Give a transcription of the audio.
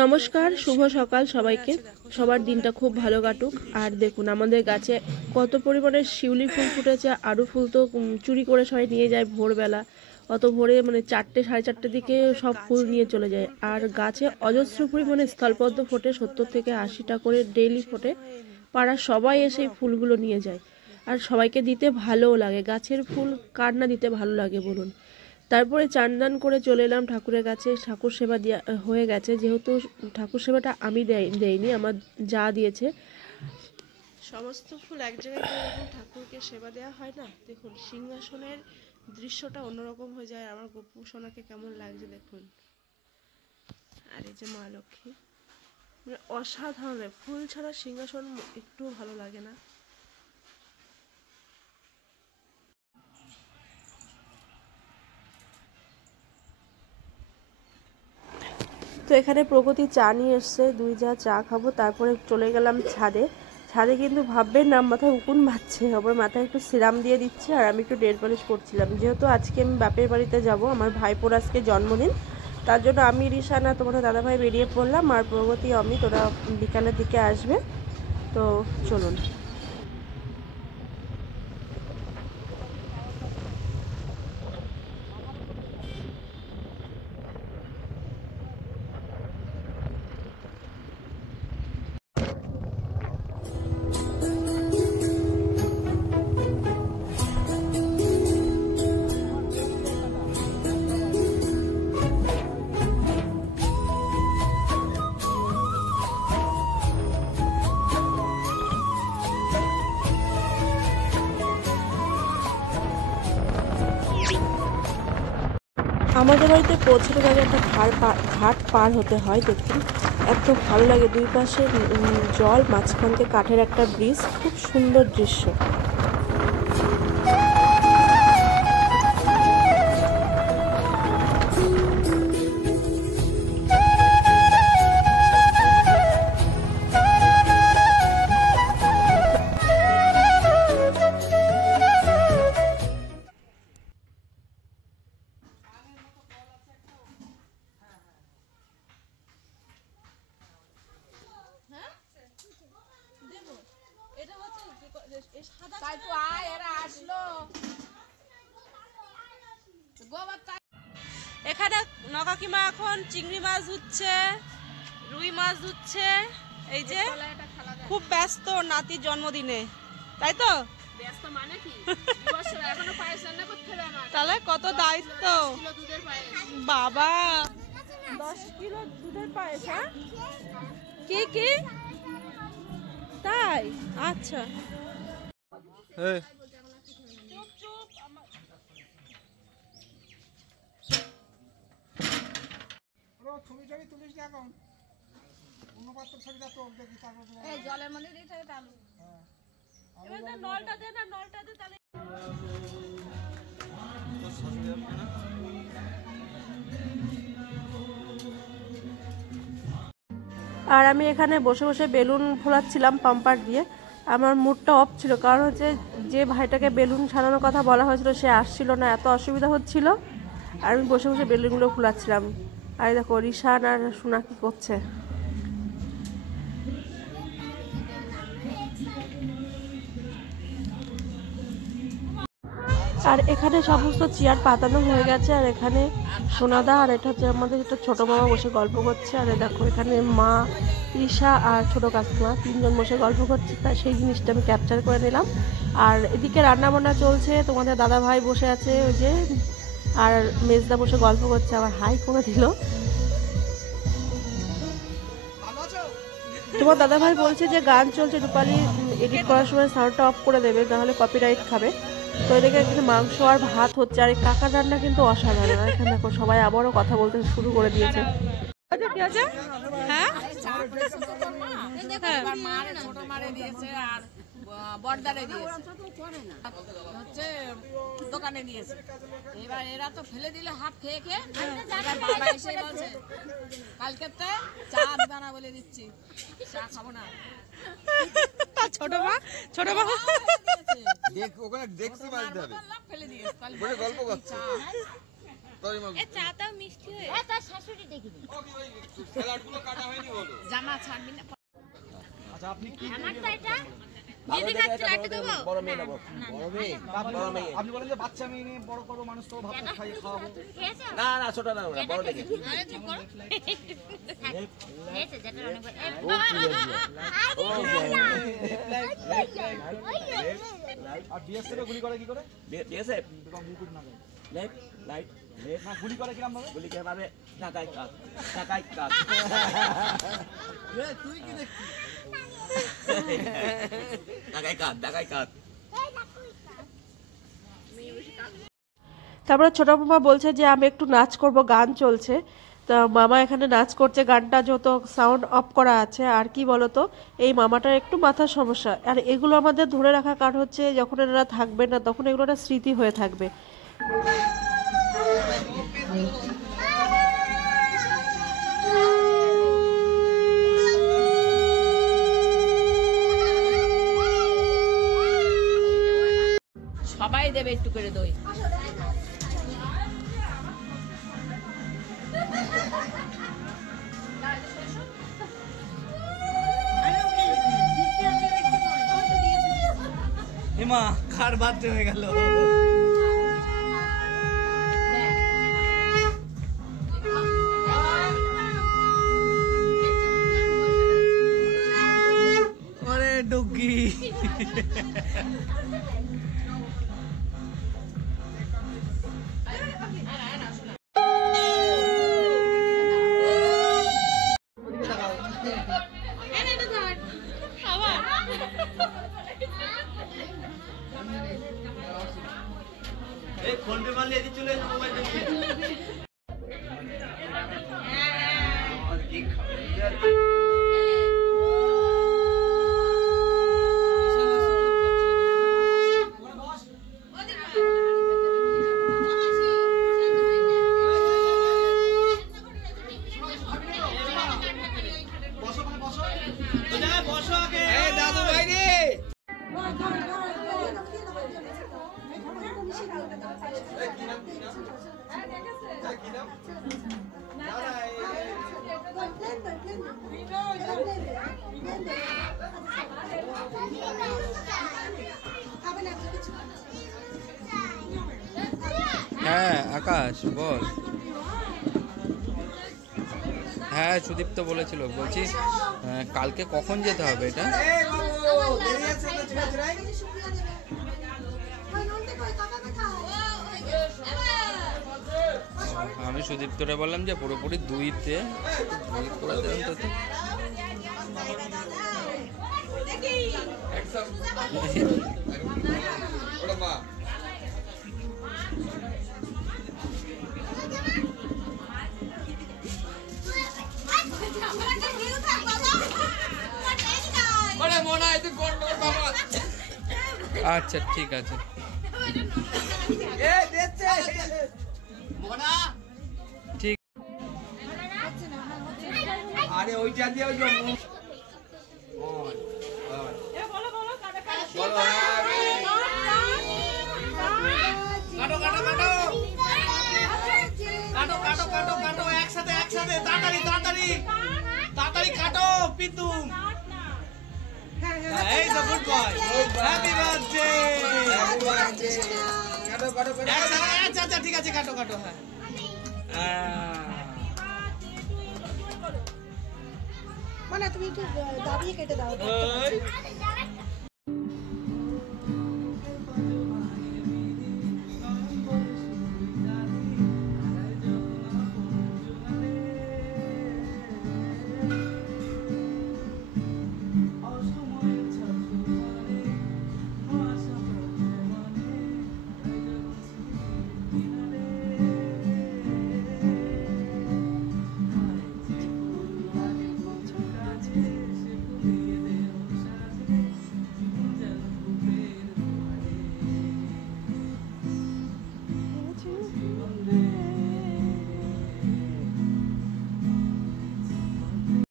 নমস্কার, শুভ সকাল সবাইকে। সবার দিনটা খুব ভালো কাটুক। আর দেখুন আমাদের গাছে কত পরিমাণে শিউলি ফুল ফুটেছে। আরও ফুল তো চুরি করে সবাই নিয়ে যায় ভোরবেলা, অত ভোরে মানে 4টে সাড়ে 4টের দিকে সব ফুল নিয়ে চলে যায়। আর গাছে অজস্র পরিমাণে স্থলপদ্ম ফোটে, 70 থেকে 80টা করে ডেইলি ফোটে। পাড়ার সবাই এসে ফুলগুলো নিয়ে যায়, আর সবাইকে দিতে ভালোও লাগে। গাছের ফুল কার না দিতে ভালো লাগে বলুন। তারপরে চান দান করে চলে এলাম ঠাকুরের কাছে। ঠাকুর সেবা দেওয়া হয়ে গেছে, যেহেতু ঠাকুর সেবাটা আমি দেইনি, আমার যা দিয়েছে। সমস্ত ফুল এক জায়গায় করে যখন ঠাকুরকে সেবা দেওয়া হয় না, দেখুন সিংহাসনের দৃশ্যটা অন্যরকম হয়ে যায়। আমার গোপু সোনাকে কেমন লাগছে দেখুন। আর এই যে মা লক্ষ্মী, মানে অসাধারণ। ফুল ছাড়া সিংহাসন একটু ভালো লাগে না। তো এখানে প্রগতি চা নিয়ে এসছে, দুই যা চা খাবো। তারপরে চলে গেলাম ছাদে। ছাদে কিন্তু ভাববেন না মাথায় উকুন বাজছে, আবার মাথায় একটু সিরাম দিয়ে দিচ্ছে, আর আমি একটু নেল পালিশ করছিলাম। যেহেতু আজকে আমি বাপের বাড়িতে যাব, আমার ভাইপোর আজকে জন্মদিন, তার জন্য আমি রিশানা তোমাদের দাদাভাই বেরিয়ে পড়লাম। আর প্রগতি আমি তোরা বিকালের দিকে আসবে, তো চলুন। আমাদের বাড়িতে পৌঁছানোর আগে একটা ঘাট পার হতে হয়। দেখুন এত ভালো লাগে, দুই পাশে জল, মাঝখান থেকে কাঠের একটা ব্রিজ, খুব সুন্দর দৃশ্য। এখানে নকাকিমা এখন চিংড়ি মাছ ধুচ্ছে, রুই মাছ ধুচ্ছে। এই যে খুব ব্যস্ত নাতির জন্মদিনে, তাই তো? ব্যস্ত মানে কি, এখনো পায়েস রান্না করতে হবে আমার। তাহলে কত দায়িত্ব বাবা। 10 কিলো দুধের পায়েস? হ্যাঁ, কি কি তাই? আচ্ছা। জলের মধ্যে দিতে হবে আলু। এবার নলটা দে না, নলটা দে তাহলে। আর আমি এখানে বসে বসে বেলুন ফোলাচ্ছিলাম পাম্পার দিয়ে। আমার মুডটা অফ ছিল, কারণ হচ্ছে যে ভাইটাকে বেলুন সারানোর কথা বলা হয়েছিল সে আসছিল না, এত অসুবিধা হচ্ছিল। আর আমি বসে বসে বেলুনগুলো ফোলাচ্ছিলাম। আর দেখো রিশান আর সোনা কি করছে। আর এখানে সমস্ত চেয়ার পাতানো হয়ে গেছে। আর এখানে সোনাদা আর এটা হচ্ছে আমাদের একটা ছোটো মামা বসে গল্প করছে। আর দেখো এখানে মা, রিশা আর ছোটো কাকিমা 3জন বসে গল্প করছে, তাই সেই জিনিসটা আমি ক্যাপচার করে নিলাম। আর এদিকে রান্নাবান্না চলছে, তোমাদের দাদা ভাই বসে আছে ওই যে, আর মেজদা বসে গল্প করছে, আবার হাই করে দিল। তোমার দাদা ভাই বলছে যে গান চলছে, রূপালী এডিট করার সময় সাউন্ডটা অফ করে দেবে, নাহলে কপিরাইট খাবে। তো এদিকে কিন্তু মাংস আর ভাত হচ্ছে। আর এই কাকার রান্না কিন্তু অসাধারণ। এখানে দেখো সবাই আবারও কথা বলতে শুরু করে দিয়েছে। হ্যাঁ, বর্দারে দিয়েছে, হচ্ছে দোকানে দিয়েছে। এবার এরা তো ফেলে দিলে হাফ খেয়ে খেয়ে। বাবা এসে বলছে কালকে তো চা দিবানা বলে দিচ্ছি, চা খাবো না। ছোট মা দেখ ওখানে দেখছি মাছ ধরে ফেলে দিয়েছে, গল্প করছে। চাটা মিষ্টি হয়ে তার শাশুড়ি দেখিনি স্যালাডগুলো কাটা হয়নি বলো জামা ছাড়বি না আচ্ছা আপনি কি আমারটা এটা দিদি খাচ্ছে একটা দেবো বড় মেয়ে নেব বড় মেয়ে আপনি বলেন যে বাচ্চা মেয়ে নিয়ে বড় করব মানুষ তো ভাত খাইয়ে খাওয়াবো না না ছোট না বড় দেখে আরে চুপ করো হেতে যেটা অনেক আর ডিএসএফ গুলি করে কি করে ডিএসএফ মুকুট না লেফট রাইট লেফট না গুলি করে কিরকম ভাবে গুলি কে ভাবে টাকাই কাট এ তুই কি দেখছিস তারপরে ছোট মামা বলছে যে আমি একটু নাচ করব, গান চলছে। তা মামা এখানে নাচ করছে, গানটা যত সাউন্ড অফ করা আছে। আর কি বলতো, এই মামাটার একটু মাথার সমস্যা, আর এগুলো আমাদের ধরে রাখার কারণ হচ্ছে যখন এনারা থাকবে না তখন এগুলো একটা স্মৃতি হয়ে থাকবে। সবাই দেবে একটু করে দই। হিমা কার বার্থডে হয়ে গেল? আরে ডুগি ফোনপে মারলে এদিকে চলে এসো মোবাইল দেখে। বসো আগে দাদু ভাই রে। হ্যাঁ আকাশ বল। হ্যাঁ সুদীপ তো বলেছিল, বলছি কালকে কখন যেতে হবে এটা? আমি সুদীপ তোরে বললাম যে পুরোপুরি দুইতে করে দেন তো। আচ্ছা ঠিক আছে। ঠিক আরে ওইটা দিয়ে ওই কাটো কাটো কাটো কাটো কাটো কাটো কাটো একসাথে একসাথে তাড়াতাড়ি তাড়াতাড়ি তাড়াতাড়ি কাটো পিতু। এই তো গুড বয়, হ্যাপি বার্থডে। কাটো কাটো আচ্ছা আচ্ছা ঠিক আছে কাটো কাটো। হ্যাঁ মানে তুমি একটু দাবিয়ে কেটে দাও।